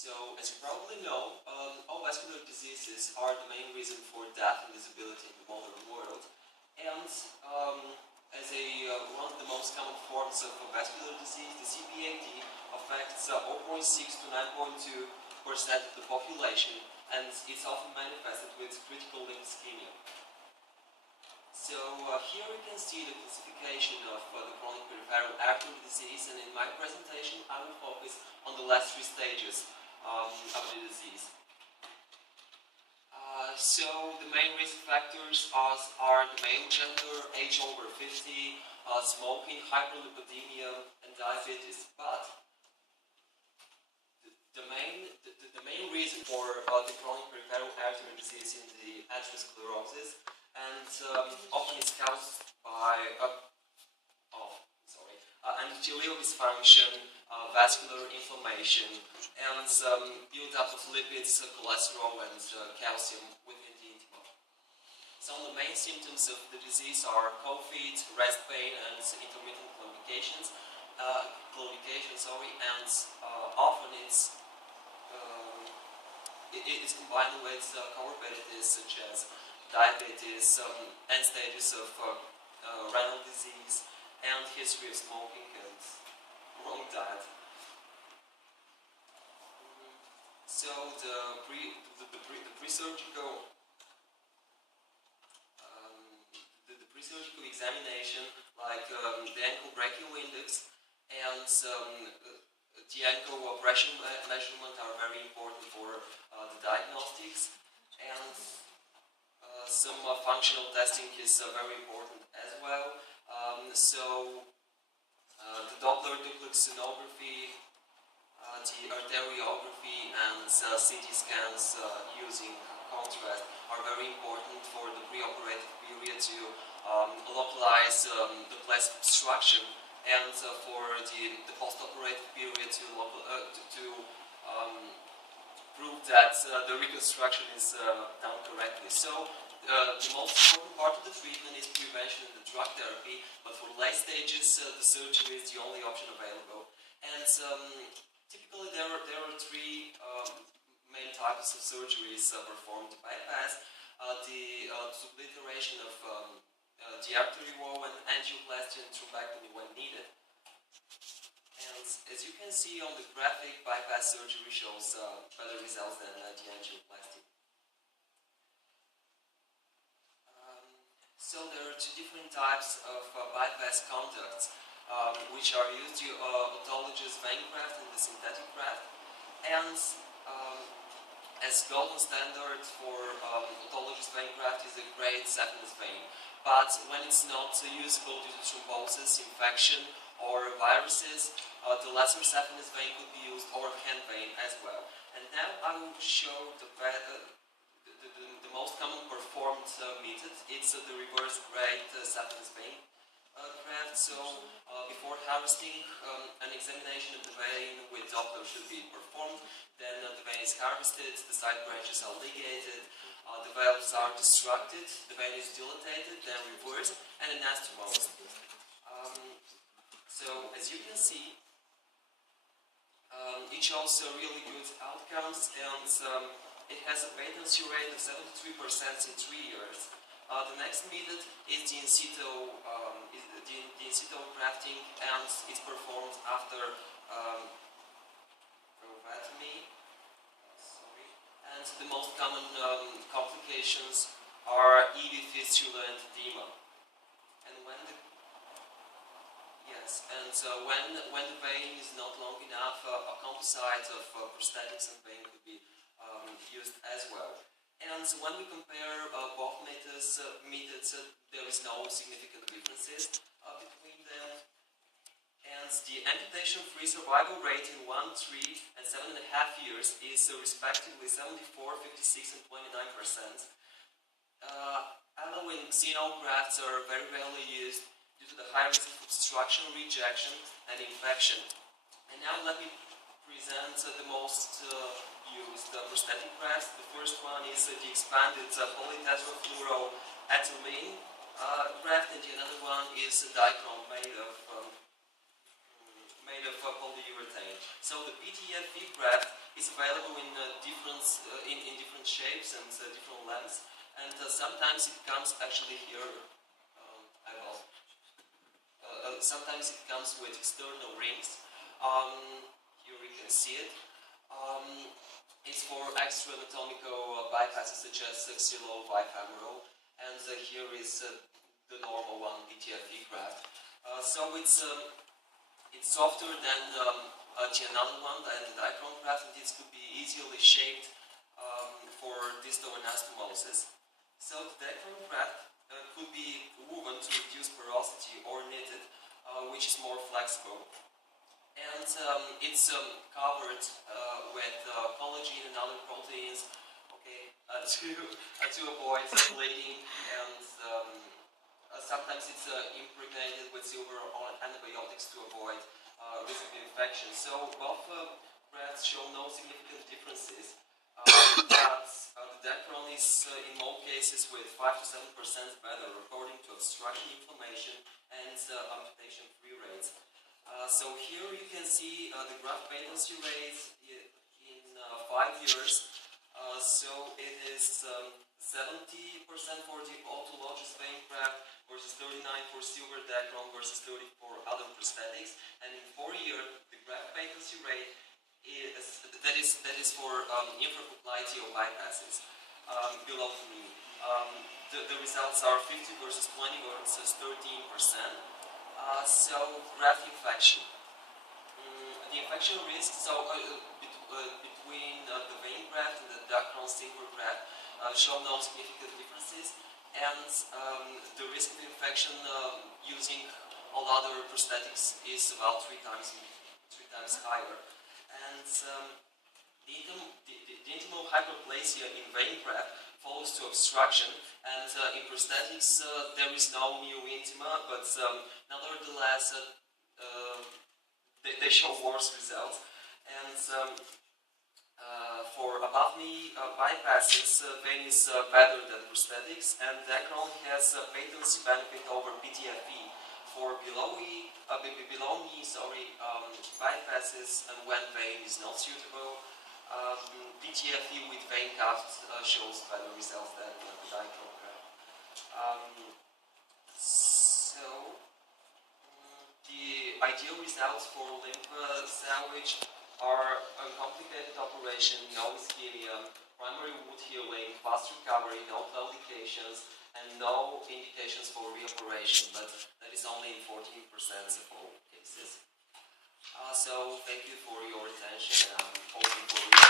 So, as you probably know, all vascular diseases are the main reason for death and disability in the modern world. And one of the most common forms of vascular disease, the CPAD, affects 0.6 to 9.2% of the population, and it's often manifested with critical limb ischemia. So here we can see the classification of the chronic peripheral artery disease, and in my presentation I will focus on the last three stages of the disease. So the main risk factors are the male gender, age over 50, smoking, hyperlipidemia, and diabetes. But the main reason for the chronic peripheral artery disease in the atherosclerosis, and often it's caused by endothelial dysfunction, vascular inflammation, and build-up of lipids, cholesterol, and calcium within the intima. Some of the main symptoms of the disease are cold feet, rest pain, and intermittent claudication, and often it's combined with comorbidities such as diabetes, end stages of renal disease, and history of smoking and wrong diet. So the pre-surgical examination, like the ankle brachial index and the ankle pressure measurement, are very important for the diagnostics, and some functional testing is very important as well. The Doppler duplex sonography, the arteriography, and CT scans using contrast are very important for the preoperative period to localize the place of obstruction, and for the postoperative period to prove that the reconstruction is done correctly. So the most important part of the treatment is prevention and the drug therapy, but for late stages the surgery is the only option available. And typically there are three main types of surgeries performed: bypass, the subliteration of the artery wall, and angioplasty and thrombectomy when needed. And as you can see on the graphic, bypass surgery shows better results than the angioplasty. So there are two different types of bypass conducts which are used: the autologous vein graft and the synthetic graft. And as golden standard for autologous vein graft is a great saphenous vein. But when it's not usable due to thrombosis, infection, or viruses, the lesser saphenous vein could be used, or hand vein as well. And now I will show the most common performed method. It's the reverse grade saphenous vein graft. So before harvesting, an examination of the vein with Doppler should be performed. Then the vein is harvested, the side branches are ligated, the valves are destructed, the vein is dilated, then reversed, and anastomosed. So as you can see, it shows really good outcomes, and it has a patency rate of 73% in 3 years. The next method is the in situ grafting, and it's performed after phlebotomy. And the most common complications are EV, fistula, and edema. And when the vein is not long enough, a composite of prosthetics and vein could be used as well. And when we compare both methods, there is no significant differences between them. And the amputation-free survival rate in 1, 3, and 7.5 years is respectively 74%, 56%, and 29%. Allo and xenografts are very rarely used due to the high risk of obstruction, rejection, and infection. And now let me present the most used prosthetic grafts. The first one is the expanded polytetrafluoroethylene graft, and the other one is a dichrome made of polyurethane. So the PTFE graft is available in different shapes and different lengths, and sometimes it comes actually here. Sometimes it comes with external rings. Here you can see it. It's for extra anatomical bypasses such as axillo, bifemoral, and here is the normal one, PTFE graft. So it's softer than the another one, than the dicron graft, and this could be easily shaped for distal anastomosis. So the dicron graft could be woven to reduce porosity or knitted, which is more flexible. And it's covered with collagen and other proteins, okay, to avoid bleeding, and sometimes it's impregnated with silver or antibiotics to avoid risk of infection. So both grafts show no significant differences, but the dacron is in most cases with 5 to 7% better according to obstruction, inflammation, and amputation-free rates. So here you can see the graft patency rate in 5 years. So it is 70% for the autologous vein graft versus 39 for silver dacron versus 30 for other prosthetics. And in 4 years, the graft patency rate is that is for infrapopliteal bypasses below the knee. The results are 50 versus 20 versus 13%. So graft infection. The infection risk, so between the vein graft and the dacron silver graft show no significant differences, and the risk of infection using all other prosthetics is about 3 times higher. And the intimal hyperplasia in vein graft follows to obstruction, and in prosthetics there is no new intima, but nevertheless they show worse results. And for above knee bypasses, vein is better than prosthetics, and dacron has a patency benefit over PTFE. For below knee bypasses, and when vein is not suitable, PTFE with vein cuff shows better results than the dicron graft. So the ideal results for lymph salvage are uncomplicated operation, no ischemia, primary wound healing, fast recovery, no claudications, and no indications for reoperation, but that is only in 14% of all cases. So thank you for your attention, and I'm hoping for